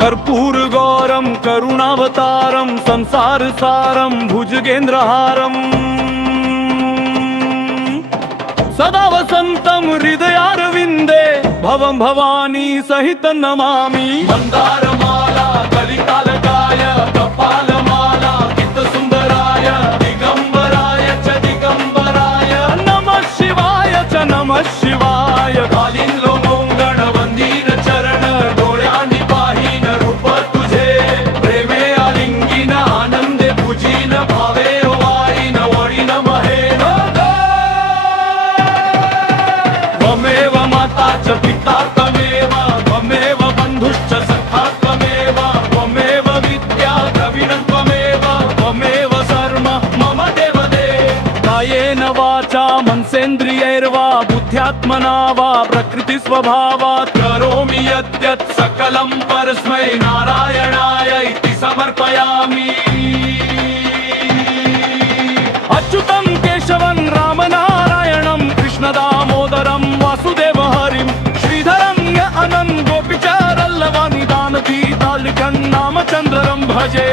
कर्पूर गौरम करुणावतारम संसार सारम भुजगेंद्रहारम सदा वसंतम हृदयारविंदे भवं भवानी सहित नमामि। मंदारमाला कलिकालकाय कपालमाला गीतसुंदराय दिगंबराय च दिगंबराय नमः शिवाय च नमः शिवाय। घालीन लोंगण वंदीन चरण डोळ्यांनी पाहीन रूप तुझे प्रेमे आलिंगीन आनंदे पूजीन भावे वारीन वळीन महेन त्वमेव माता च पिता त्वमेव त्वमेव बन्धुश्च सखा त्वमेव त्वमेव विद्या द्रविणं त्वमेव त्वमेव सर्व मम देवदेव। कायेन वाचा मनसेन्द्रियैर्वा बुद्ध्यात्मना वा प्रकृतिस्वभावात् करोमि यद्यत् सकलं परस्मै नारायणाय इति समर्पयामि। अच्युतं केशवं रामनारायणं कृष्णदामोदरं वासुदेव हरिं श्रीधरं य अनन् गोपिचरल्लवानि दानती तालिकं नामचन्द्रं भजे।